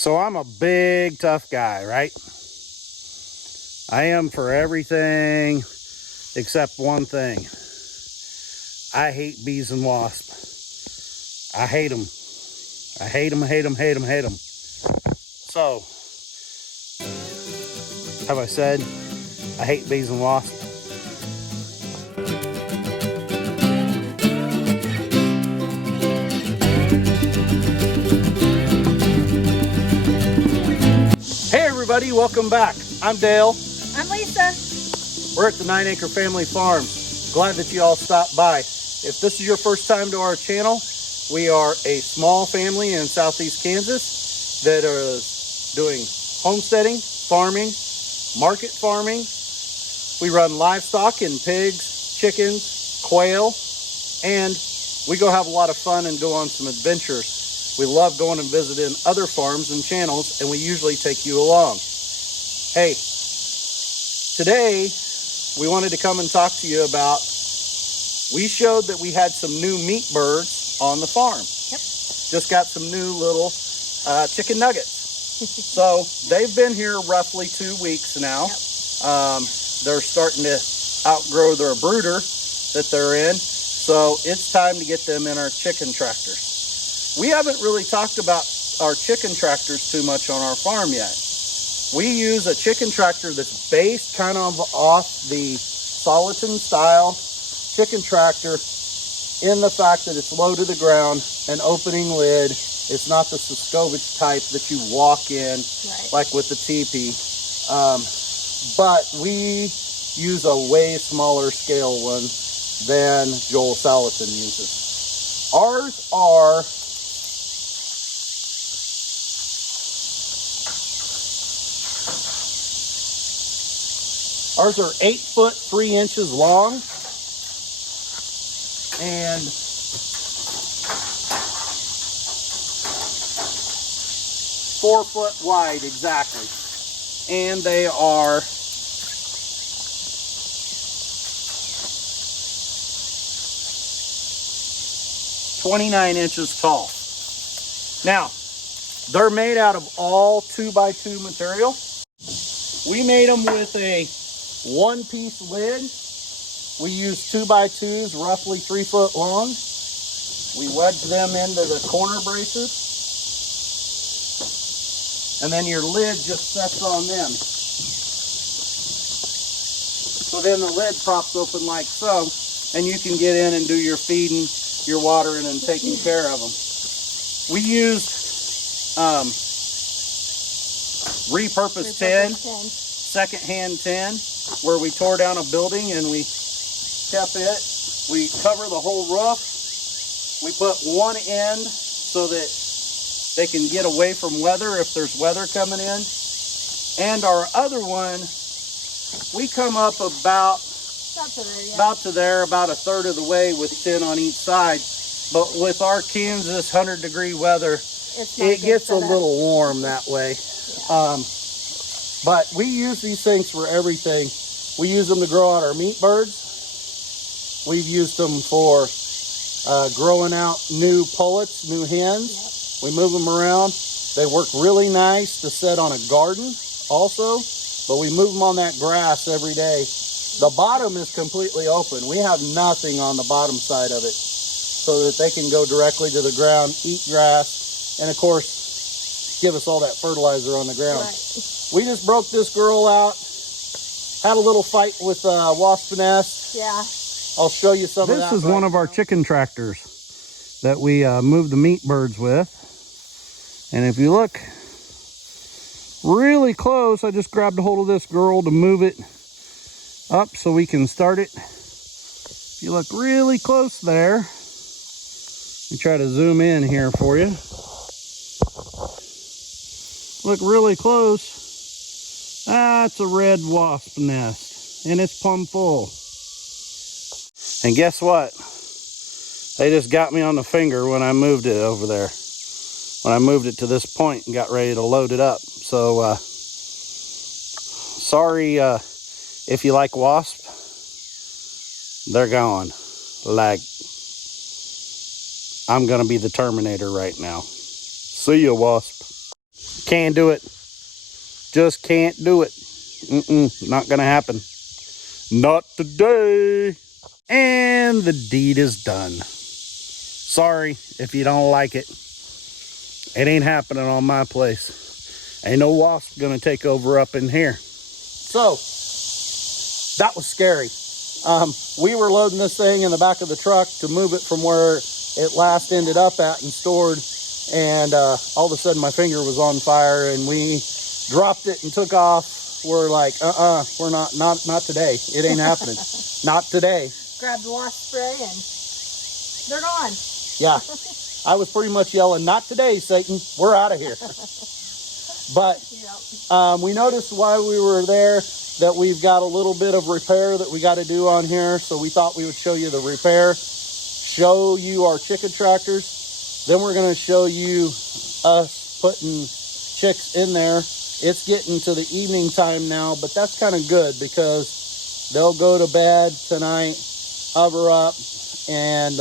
So I'm a big, tough guy, right? I am for everything except one thing. I hate bees and wasps. I hate them. I hate them, hate them, hate them, hate them. So, have I said I hate bees and wasps? Hey everybody, welcome back. I'm Dale. I'm Lisa. We're at the 9 Acre Family Farm. Glad that you all stopped by. If this is your first time to our channel, we are a small family in southeast Kansas that is doing homesteading, farming, market farming. We run livestock and pigs, chickens, quail, and we go have a lot of fun and go on some adventures. We love going and visiting other farms and channels, and we usually take you along. Hey, today we wanted to come and talk to you about, we showed that we had some new meat birds on the farm. Yep. Just got some new little chicken nuggets. So they've been here roughly 2 weeks now. Yep. They're starting to outgrow their brooder that they're in. So it's time to get them in our chicken tractors. We haven't really talked about our chicken tractors too much on our farm yet. We use a chicken tractor that's based kind of off the Soliton style chicken tractor in the fact that it's low to the ground, an opening lid. It's not the Siskovich type that you walk in, right, like with the teepee. But we use a way smaller scale one than Joel Soliton uses. Ours are Ours are 8 foot 3 inches long and 4 foot wide exactly. And they are 29 inches tall. Now, they're made out of all 2x2 material. We made them with a one-piece lid. We use 2x2s, roughly 3 foot long. We wedge them into the corner braces, and then your lid just sets on them. So then the lid props open like so, and you can get in and do your feeding, your watering, and taking care of them. We used repurposed tin, secondhand tin, where we tore down a building and we kept it. We cover the whole roof. We put one end so that they can get away from weather if there's weather coming in. And our other one, we come up about to there, about a third of the way with tin on each side. But with our Kansas 100-degree weather, it gets a little warm that way. Yeah. But we use these things for everything. We use them to grow out our meat birds. We've used them for growing out new pullets, new hens. Yep. We move them around. They work really nice to set on a garden also, but we move them on that grass every day. The bottom is completely open. We have nothing on the bottom side of it so that they can go directly to the ground, eat grass, and of course, give us all that fertilizer on the ground. Right. We just broke this girl out. Had a little fight with wasp nest. Yeah. I'll show you some of that. This is one of our chicken tractors that we moved the meat birds with. And if you look really close, I just grabbed a hold of this girl to move it up so we can start it. If you look really close there, let me try to zoom in here for you. Look really close. It's a red wasp nest, and it's plumb full. And guess what? They just got me on the finger when I moved it over there. When I moved it to this point and got ready to load it up. So, sorry if you like wasp. They're gone. Like, I'm gonna be the Terminator right now. See ya, wasp. Can't do it. Just can't do it. Not gonna happen. Not today. And the deed is done. Sorry if you don't like it. It ain't happening on my place. Ain't no wasp gonna take over up in here. So, that was scary. We were loading this thing in the back of the truck to move it from where it last ended up at and stored. And all of a sudden my finger was on fire and we dropped it and took off. We're like, we're not today. It ain't happening. Not today. Grabbed the wasp spray and they're gone. Yeah, I was pretty much yelling, not today, Satan. We're out of here. But we noticed while we were there that we've got a little bit of repair that we got to do on here. So we thought we would show you the repair, show you our chicken tractors. Then we're going to show you us putting chicks in there. It's getting to the evening time now, but that's kind of good because they'll go to bed tonight, hover up, and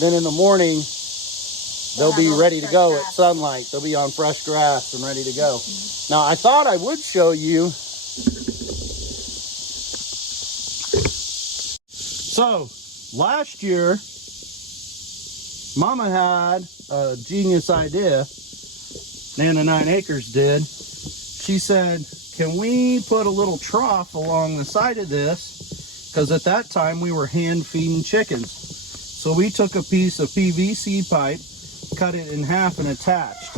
then in the morning, they'll be ready to go at sunlight. They'll be on fresh grass and ready to go. Now, I thought I would show you. So, last year, Mama had a genius idea. Nana 9 Acres did. She said, can we put a little trough along the side of this? Because at that time, we were hand feeding chickens. So we took a piece of PVC pipe, cut it in half and attached.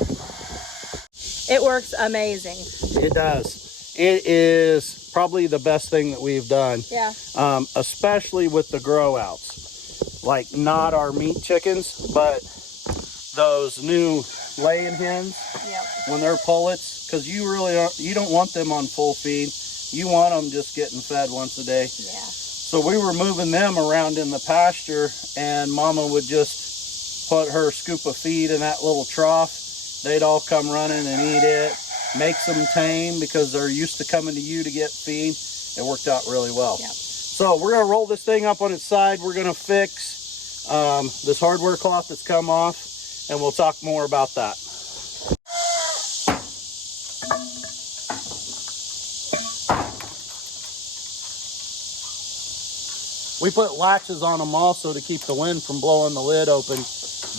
It works amazing. It does. It is probably the best thing that we've done. Yeah. Especially with the grow outs. Like not our meat chickens, but those new laying hens. Yep. When they're pullets, because you don't want them on full feed. You want them just getting fed once a day. Yeah. So we were moving them around in the pasture, and Mama would just put her scoop of feed in that little trough. They'd all come running and eat it. Makes them tame because they're used to coming to you to get feed. It worked out really well. Yep. So we're going to roll this thing up on its side. We're going to fix this hardware cloth that's come off, and we'll talk more about that. We put latches on them also to keep the wind from blowing the lid open.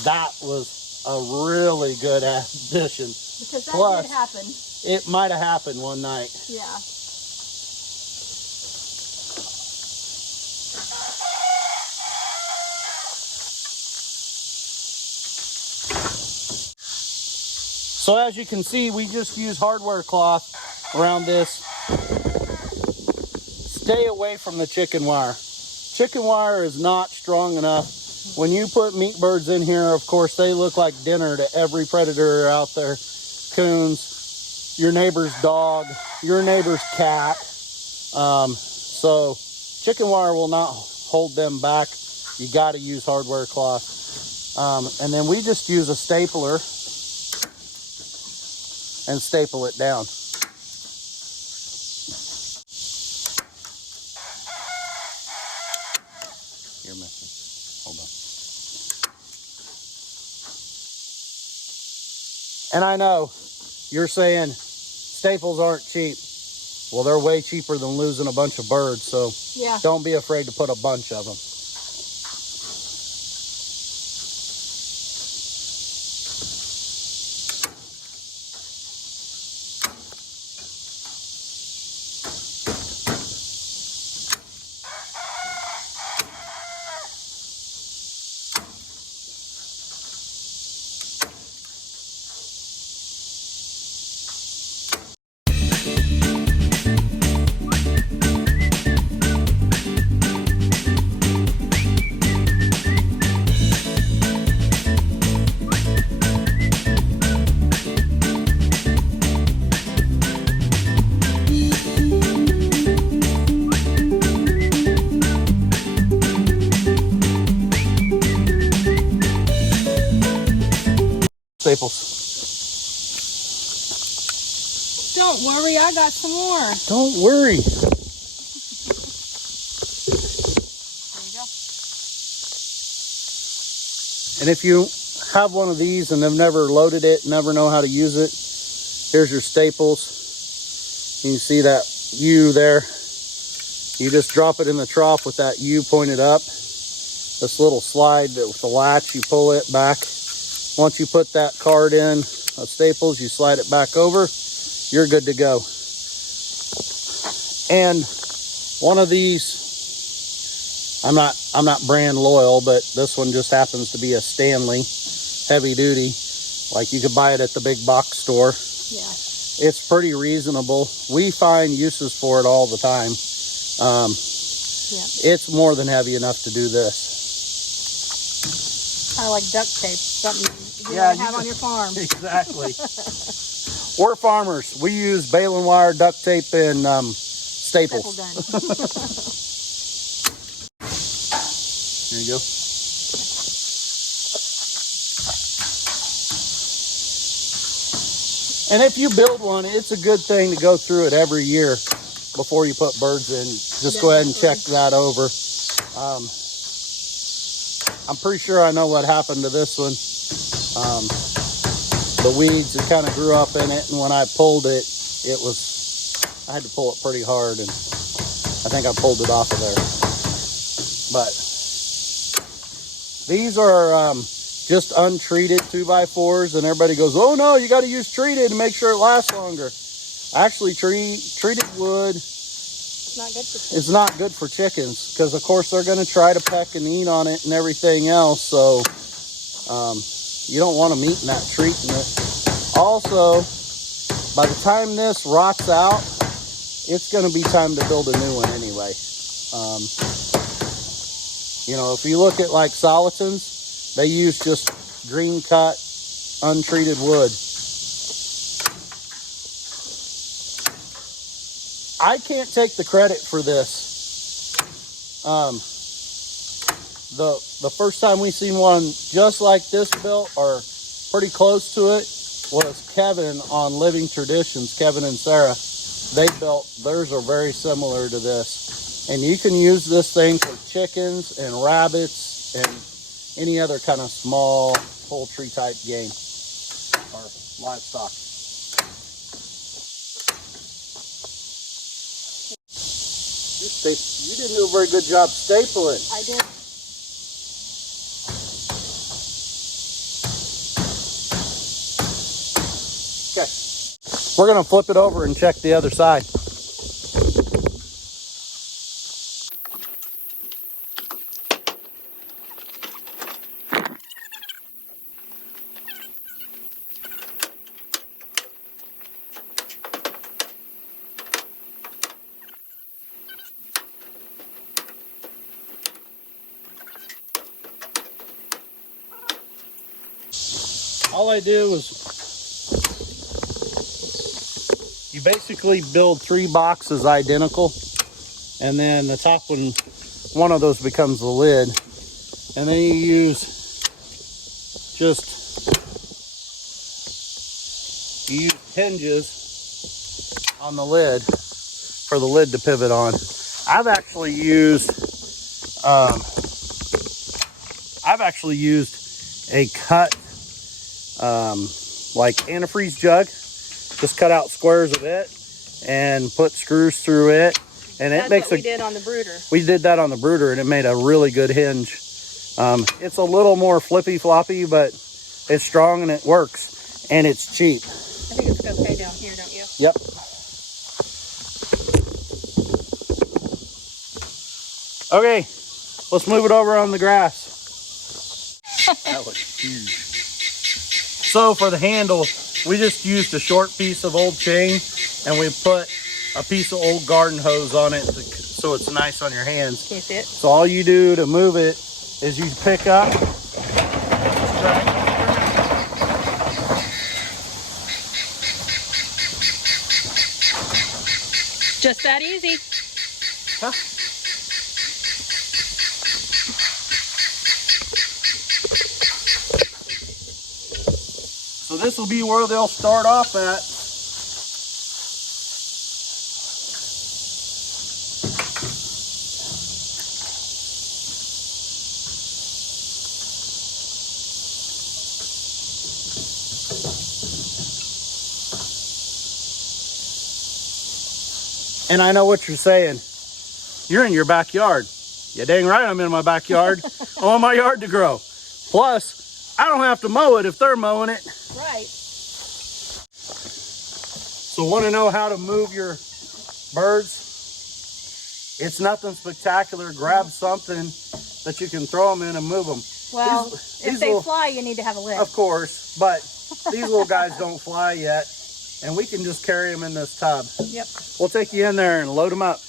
That was a really good addition. Because that Plus, did happen. It might have happened one night. Yeah. So as you can see, we just use hardware cloth around this. Stay away from the chicken wire. Chicken wire is not strong enough. When you put meat birds in here, of course, they look like dinner to every predator out there. Coons, your neighbor's dog, your neighbor's cat. So chicken wire will not hold them back. You got to use hardware cloth. And then we just use a stapler and staple it down. Here, Missy. Hold on. And I know you're saying staples aren't cheap. Well, they're way cheaper than losing a bunch of birds, so yeah. Don't be afraid to put a bunch of them. Staples. Don't worry, I got some more. Don't worry. There you go. And if you have one of these and have never loaded it, never know how to use it, Here's your staples. You can see that U there. You just drop it in the trough with that U pointed up. This little slide with the latch, you pull it back. Once you put that card in of staples, you slide it back over, you're good to go. And one of these, I'm not brand loyal, but this one just happens to be a Stanley heavy duty. Like you could buy it at the big box store. Yeah. It's pretty reasonable. We find uses for it all the time. Yeah. It's more than heavy enough to do this. Kind of like duct tape, something you have on your farm. Exactly. We're farmers. We use baling wire, duct tape, and staples. There you go. And if you build one, it's a good thing to go through it every year before you put birds in. Just go ahead and check that over. I'm pretty sure I know what happened to this one. The weeds, it kind of grew up in it, and when I pulled it, I had to pull it pretty hard, and I think I pulled it off of there. But these are just untreated 2x4s, and everybody goes, oh no, you got to use treated to make sure it lasts longer. Actually, treated wood is not good for chickens, because of course they're going to try to peck and eat on it and everything else. So you don't want them eating that, treating it. Also, by the time this rots out, it's going to be time to build a new one anyway. You know, if you look at like Solitons, they use just green cut, untreated wood. I can't take the credit for this. The first time we seen one just like this built, or pretty close to it, was Kevin on Living Traditions. Kevin and Sarah, they built, theirs are very similar to this. And you can use this thing for chickens and rabbits and any other kind of small poultry type game or livestock. You didn't do a very good job stapling. I did. Okay. We're going to flip it over and check the other side. All I do is you basically build 3 boxes identical, and then the top one of those becomes the lid, and then you use hinges on the lid for the lid to pivot on. I've actually used a cut like antifreeze jug, just cut out squares of it and put screws through it, and it makes we did on the Brooder. We did that on the Brooder, and it made a really good hinge. It's a little more flippy floppy, but it's strong and it works, and it's cheap. I think it's okay down here, don't you? Yep. Okay, let's move it over on the grass. That looks huge. So for the handle, we just used a short piece of old chain, and we put a piece of old garden hose on it so it's nice on your hands. Can you see it? So all you do to move it is you pick up, Just that easy. huh? So this will be where they'll start off at. And I know what you're saying. You're in your backyard. Yeah, dang right I'm in my backyard. I want my yard to grow. Plus, I don't have to mow it if they're mowing it. Right. So want to know how to move your birds? It's nothing spectacular. Grab something that you can throw them in and move them. Well, if they fly, you need to have a lift. Of course, but these little guys don't fly yet. And we can just carry them in this tub. Yep. We'll take you in there and load them up.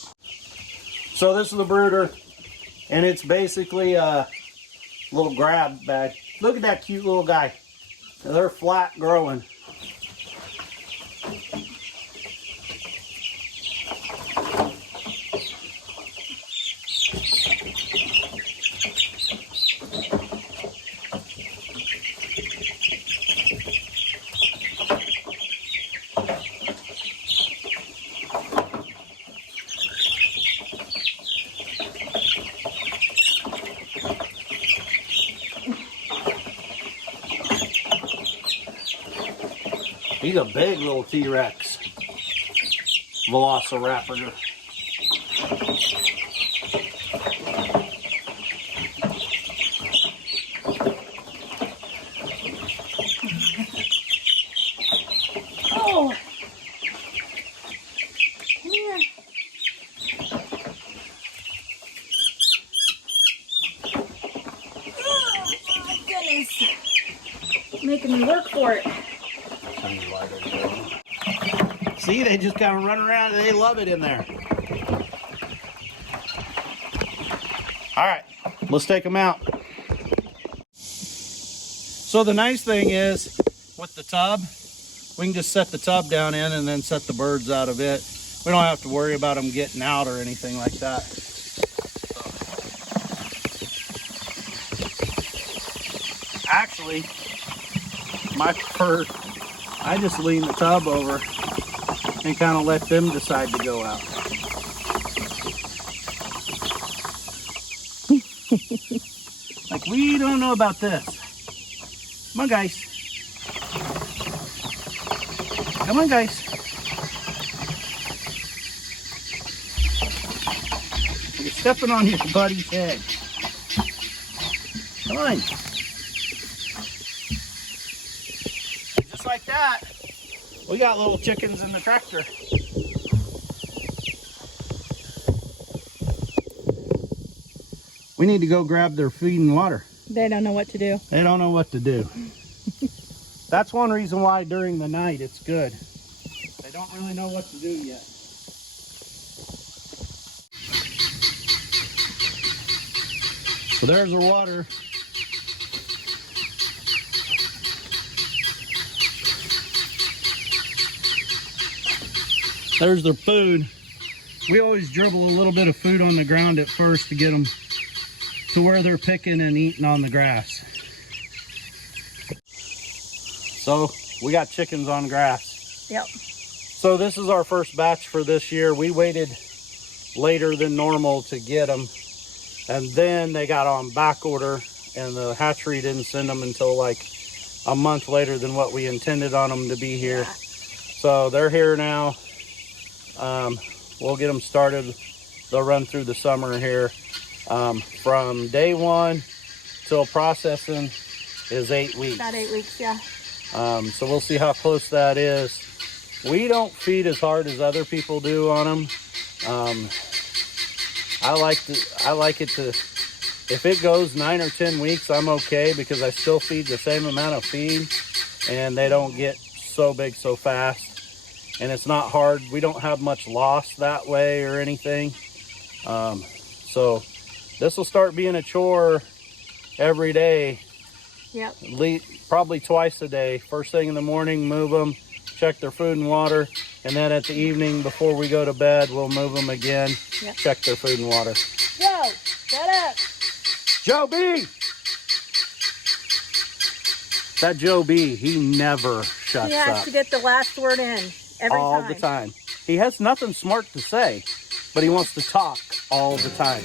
So this is the brooder, and it's basically a little grab bag. Look at that cute little guy. They're flat growing. He's a big little T-Rex. Velociraptor. Oh! Come here. Oh, my goodness. Making me work for it. See, they just kind of run around and they love it in there. All right, let's take them out. So the nice thing is with the tub, we can just set the tub down in and then set the birds out of it. We don't have to worry about them getting out or anything like that. Actually, my bird, I just lean the tub over and kind of let them decide to go out. Like, we don't know about this. Come on, guys. Come on, guys. You're stepping on your buddy's head. Come on. Just like that. We got little chickens in the tractor. We need to go grab their feed and water. They don't know what to do. They don't know what to do. That's one reason why during the night it's good. They don't really know what to do yet. So there's their water. There's their food. We always dribble a little bit of food on the ground at first to get them to where they're picking and eating on the grass. So we got chickens on grass. Yep. So this is our first batch for this year. We waited later than normal to get them, and then they got on back order, and the hatchery didn't send them until like a month later than what we intended on them to be here. Yeah. So they're here now. We'll get them started. They'll run through the summer here. From day one till processing is 8 weeks. About 8 weeks, yeah. So we'll see how close that is. We don't feed as hard as other people do on them. I like it to, if it goes 9 or 10 weeks, I'm okay, because I still feed the same amount of feed and they don't get so big so fast. And it's not hard. We don't have much loss that way or anything. So this will start being a chore every day. Yep. Probably twice a day. First thing in the morning, move them, check their food and water, and then at the evening before we go to bed, we'll move them again, yep. Check their food and water. Joe, shut up. Joe B! That Joe B, he never shuts up. He has to get the last word in every time. All the time. He has nothing smart to say, but he wants to talk all the time.